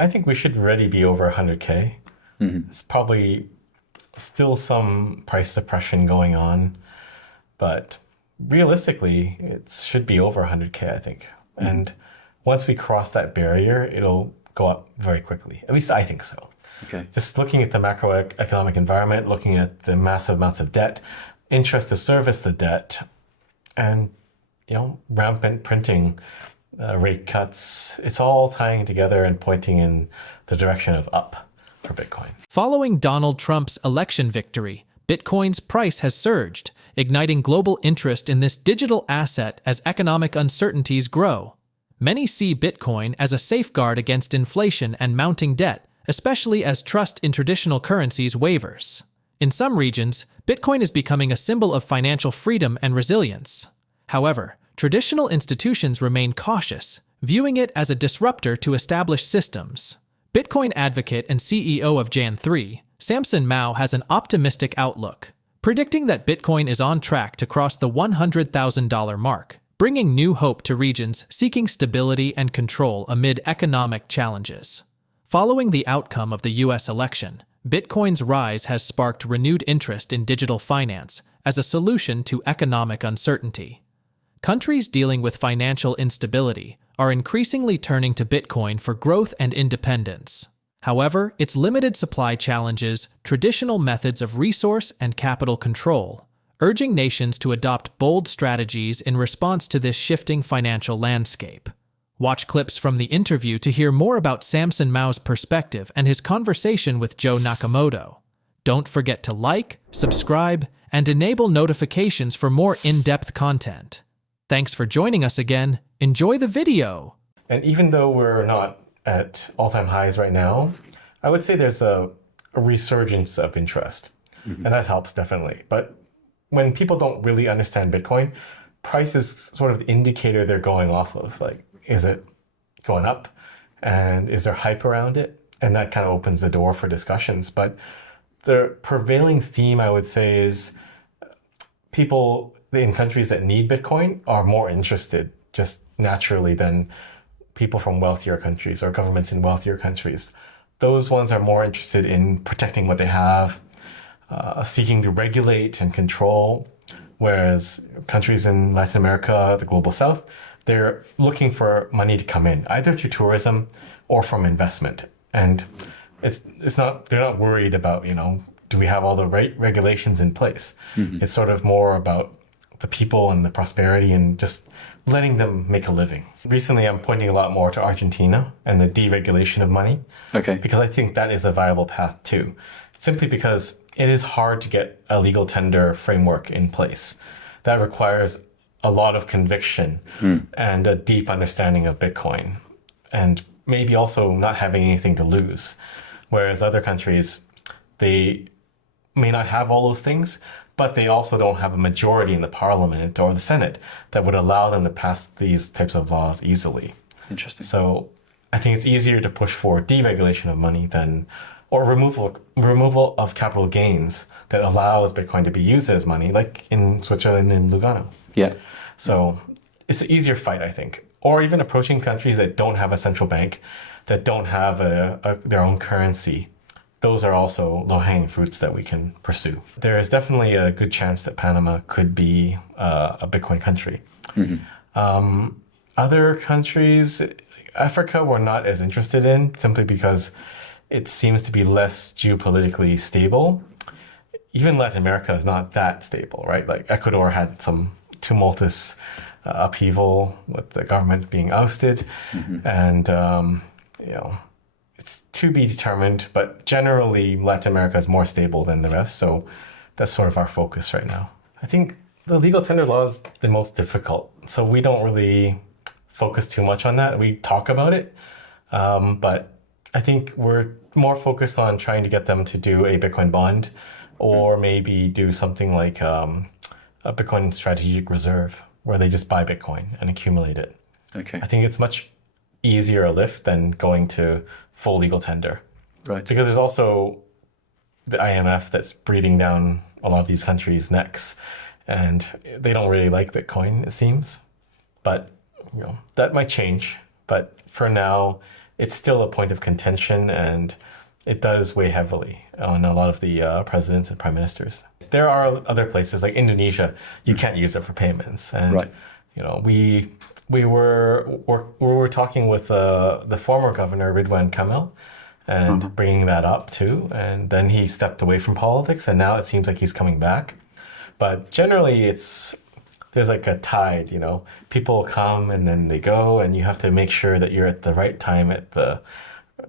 I think we should already be over 100K. It's probably still some price suppression going on, but realistically, it should be over 100K, I think. And once we cross that barrier, it'll go up very quickly. At least I think so. Okay. Just looking at the macroeconomic environment, looking at the massive amounts of debt, interest to service the debt, and rampant printing, rate cuts, it's all tying together and pointing in the direction of up for Bitcoin. Following Donald Trump's election victory, Bitcoin's price has surged, igniting global interest in this digital asset as economic uncertainties grow. Many see Bitcoin as a safeguard against inflation and mounting debt, especially as trust in traditional currencies wavers. In some regions, Bitcoin is becoming a symbol of financial freedom and resilience. However, traditional institutions remain cautious, viewing it as a disruptor to established systems. Bitcoin advocate and CEO of Jan3, Samson Mow has an optimistic outlook, predicting that Bitcoin is on track to cross the $100,000 mark, bringing new hope to regions seeking stability and control amid economic challenges. Following the outcome of the U.S. election, Bitcoin's rise has sparked renewed interest in digital finance as a solution to economic uncertainty. Countries dealing with financial instability are increasingly turning to Bitcoin for growth and independence. However, its limited supply challenges traditional methods of resource and capital control, urging nations to adopt bold strategies in response to this shifting financial landscape. Watch clips from the interview to hear more about Samson Mow's perspective and his conversation with Joe Nakamoto. Don't forget to like, subscribe, and enable notifications for more in-depth content. Thanks for joining us again. Enjoy the video. And even though we're not at all-time highs right now, I would say there's a resurgence of interest, and that helps definitely. But when people don't really understand Bitcoin, price is sort of the indicator they're going off of. Like, is it going up? And is there hype around it? And that kind of opens the door for discussions. But the prevailing theme, I would say, is people in countries that need Bitcoin are more interested just naturally than people from wealthier countries or governments in wealthier countries. Those ones are more interested in protecting what they have, seeking to regulate and control, whereas countries in Latin America, the global south, they're looking for money to come in, either through tourism or from investment. And they're not worried about, do we have all the right regulations in place? It's sort of more about the people and the prosperity and just letting them make a living. Recently, I'm pointing a lot more to Argentina and the deregulation of money. Okay. Because I think that is a viable path too. Simply because it is hard to get a legal tender framework in place. That requires a lot of conviction and a deep understanding of Bitcoin, and maybe also not having anything to lose. Whereas other countries, they may not have all those things, but they also don't have a majority in the parliament or the Senate that would allow them to pass these types of laws easily. Interesting. So I think it's easier to push for deregulation of money or removal of capital gains that allows Bitcoin to be used as money, like in Switzerland and Lugano. Yeah. So it's an easier fight, I think. Or even approaching countries that don't have a central bank, that don't have their own currency. Those are also low-hanging fruits that we can pursue. There is definitely a good chance that Panama could be a Bitcoin country. Other countries, Africa, we're not as interested in, simply because it seems to be less geopolitically stable. Even Latin America is not that stable, right? Like Ecuador had some tumultuous upheaval with the government being ousted, and it's to be determined, but generally Latin America is more stable than the rest, so that's sort of our focus right now. I think the legal tender law is the most difficult, so we don't really focus too much on that. We talk about it, but I think we're more focused on trying to get them to do a Bitcoin bond, or maybe do something like a Bitcoin strategic reserve, where they just buy Bitcoin and accumulate it. Okay. I think it's much easier a lift than going to full legal tender. Right. Because there's also the IMF that's breathing down a lot of these countries' necks, and they don't really like Bitcoin, it seems. But that might change. But for now, it's still a point of contention, and it does weigh heavily on a lot of the presidents and prime ministers. There are other places like Indonesia, you can't use it for payments. And, Right. we were talking with the former governor, Ridwan Kamil, and bringing that up too. And then he stepped away from politics, and now it seems like he's coming back. But generally, there's like a tide, people come and then they go, and you have to make sure that you're at the right time, at the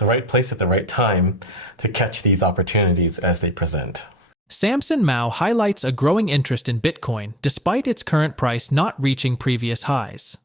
right place at the right time to catch these opportunities as they present. Samson Mow highlights a growing interest in Bitcoin despite its current price not reaching previous highs.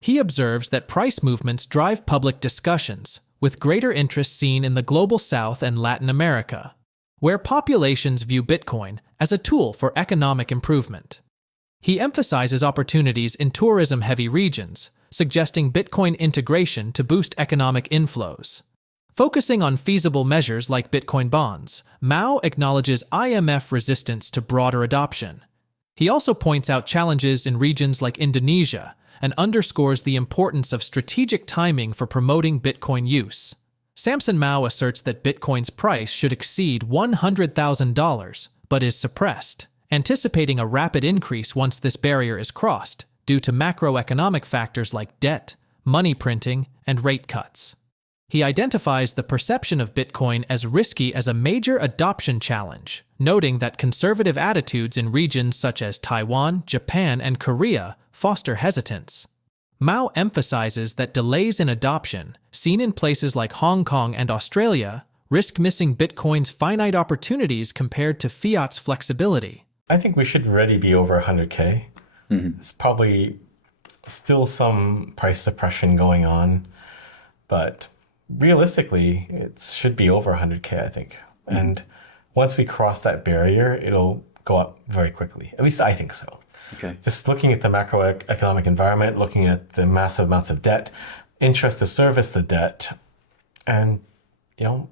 He observes that price movements drive public discussions, with greater interest seen in the Global South and Latin America, where populations view Bitcoin as a tool for economic improvement. He emphasizes opportunities in tourism-heavy regions, suggesting Bitcoin integration to boost economic inflows. Focusing on feasible measures like Bitcoin bonds, Mow acknowledges IMF resistance to broader adoption. He also points out challenges in regions like Indonesia and underscores the importance of strategic timing for promoting Bitcoin use. Samson Mow asserts that Bitcoin's price should exceed $100,000, but is suppressed, anticipating a rapid increase once this barrier is crossed, due to macroeconomic factors like debt, money printing, and rate cuts. He identifies the perception of Bitcoin as risky as a major adoption challenge, noting that conservative attitudes in regions such as Taiwan, Japan, and Korea foster hesitance. Mow emphasizes that delays in adoption, seen in places like Hong Kong and Australia, risk missing Bitcoin's finite opportunities compared to fiat's flexibility. I think we should already be over 100K. It's probably still some price suppression going on, but realistically, it should be over 100K, I think. And once we cross that barrier, it'll go up very quickly. At least I think so. Okay. Just looking at the macroeconomic environment, looking at the massive amounts of debt, interest to service the debt, and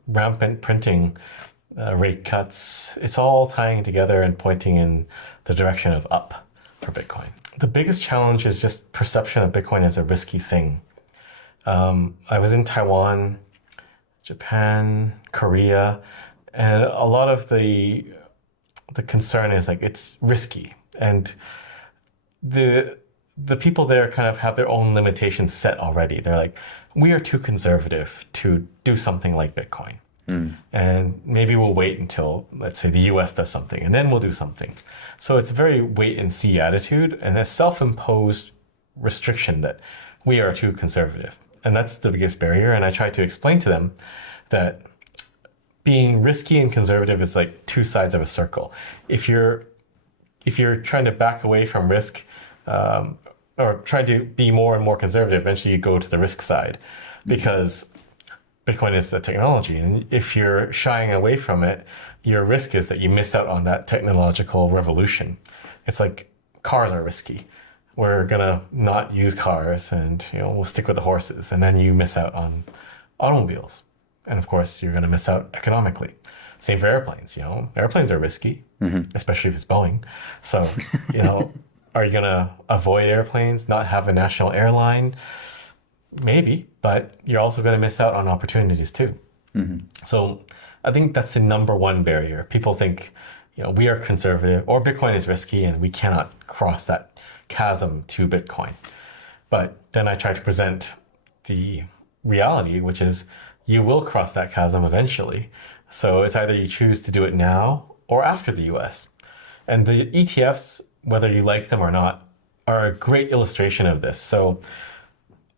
rampant printing, rate cuts, it's all tying together and pointing in the direction of up for Bitcoin. The biggest challenge is just perception of Bitcoin as a risky thing. I was in Taiwan, Japan, Korea, and a lot of the concern is like it's risky, and the people there kind of have their own limitations set already. They're like, we are too conservative to do something like Bitcoin, and maybe we'll wait until, let's say, the US does something, and then we'll do something. So it's a very wait and see attitude, and a self-imposed restriction that we are too conservative. And that's the biggest barrier. And I try to explain to them that being risky and conservative is like two sides of a circle. If you're trying to back away from risk, or trying to be more and more conservative, eventually you go to the risk side, because Bitcoin is a technology. And if you're shying away from it, your risk is that you miss out on that technological revolution. It's like cars are risky. We're gonna not use cars, and we'll stick with the horses, and then you miss out on automobiles, and of course you're gonna miss out economically. Same for airplanes. Airplanes are risky, especially if it's Boeing. So are you gonna avoid airplanes, not have a national airline? Maybe, but you're also gonna miss out on opportunities too. So I think that's the number one barrier. People think we are conservative, or Bitcoin is risky, and we cannot cross that chasm to Bitcoin. But then I try to present the reality, which is you will cross that chasm eventually. So it's either you choose to do it now or after the US. And the ETFs, whether you like them or not, are a great illustration of this. So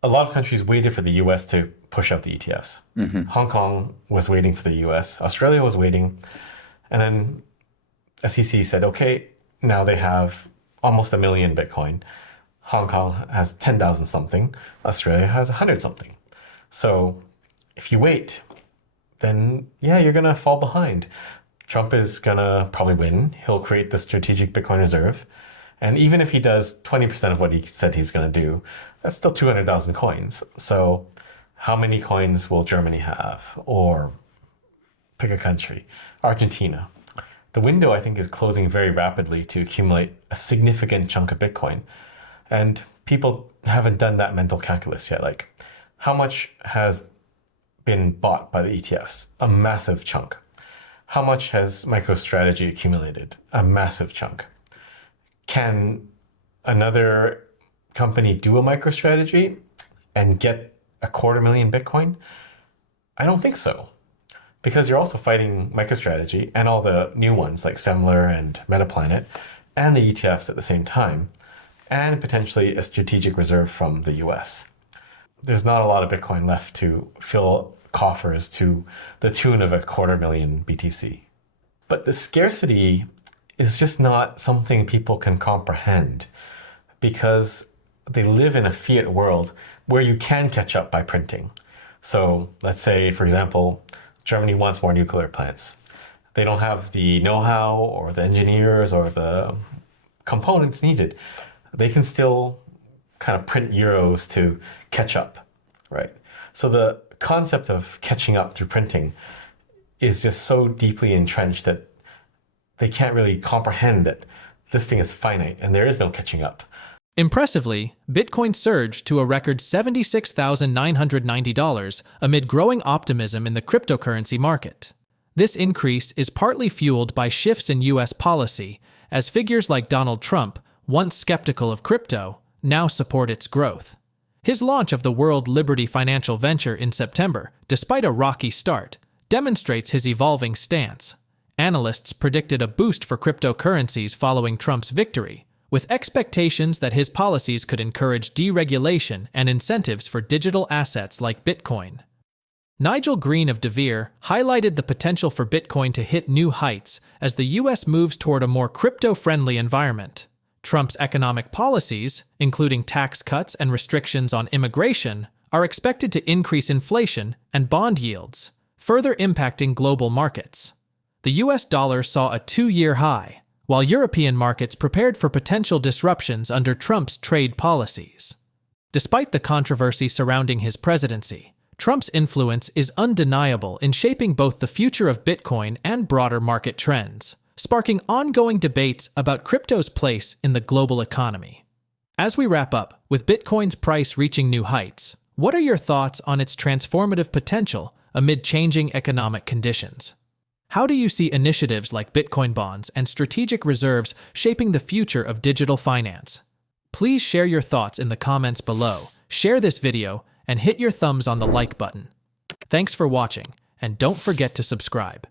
a lot of countries waited for the US to push out the ETFs. Hong Kong was waiting for the US. Australia was waiting. And then SEC said, okay, now they have almost 1 million Bitcoin. Hong Kong has 10,000 something. Australia has 100 something. So if you wait, then you're gonna fall behind. Trump is gonna probably win. He'll create the strategic Bitcoin reserve. And even if he does 20% of what he said he's gonna do, that's still 200,000 coins. So how many coins will Germany have? Or pick a country, Argentina. The window, I think, is closing very rapidly to accumulate a significant chunk of Bitcoin. And people haven't done that mental calculus yet. Like, how much has been bought by the ETFs? A massive chunk. How much has MicroStrategy accumulated? A massive chunk. Can another company do a MicroStrategy and get 250,000 Bitcoin? I don't think so. Because you're also fighting MicroStrategy and all the new ones like Semler and Metaplanet and the ETFs at the same time, and potentially a strategic reserve from the US. There's not a lot of Bitcoin left to fill coffers to the tune of 250,000 BTC. But the scarcity is just not something people can comprehend because they live in a fiat world where you can catch up by printing. So let's say, for example, Germany wants more nuclear plants. They don't have the know-how or the engineers or the components needed. They can still kind of print euros to catch up, right? So the concept of catching up through printing is just so deeply entrenched that they can't really comprehend that this thing is finite and there is no catching up. Impressively, Bitcoin surged to a record $76,990 amid growing optimism in the cryptocurrency market. This increase is partly fueled by shifts in U.S. policy, as figures like Donald Trump, once skeptical of crypto, now support its growth. His launch of the World Liberty financial venture in September, despite a rocky start, demonstrates his evolving stance. Analysts predicted a boost for cryptocurrencies following Trump's victory, with expectations that his policies could encourage deregulation and incentives for digital assets like Bitcoin. Nigel Green of De Vere highlighted the potential for Bitcoin to hit new heights as the U.S. moves toward a more crypto-friendly environment. Trump's economic policies, including tax cuts and restrictions on immigration, are expected to increase inflation and bond yields, further impacting global markets. The U.S. dollar saw a 2-year high, while European markets prepared for potential disruptions under Trump's trade policies. Despite the controversy surrounding his presidency, Trump's influence is undeniable in shaping both the future of Bitcoin and broader market trends, sparking ongoing debates about crypto's place in the global economy. As we wrap up, with Bitcoin's price reaching new heights, what are your thoughts on its transformative potential amid changing economic conditions? How do you see initiatives like Bitcoin bonds and strategic reserves shaping the future of digital finance? Please share your thoughts in the comments below, share this video, and hit your thumbs on the like button. Thanks for watching, and don't forget to subscribe.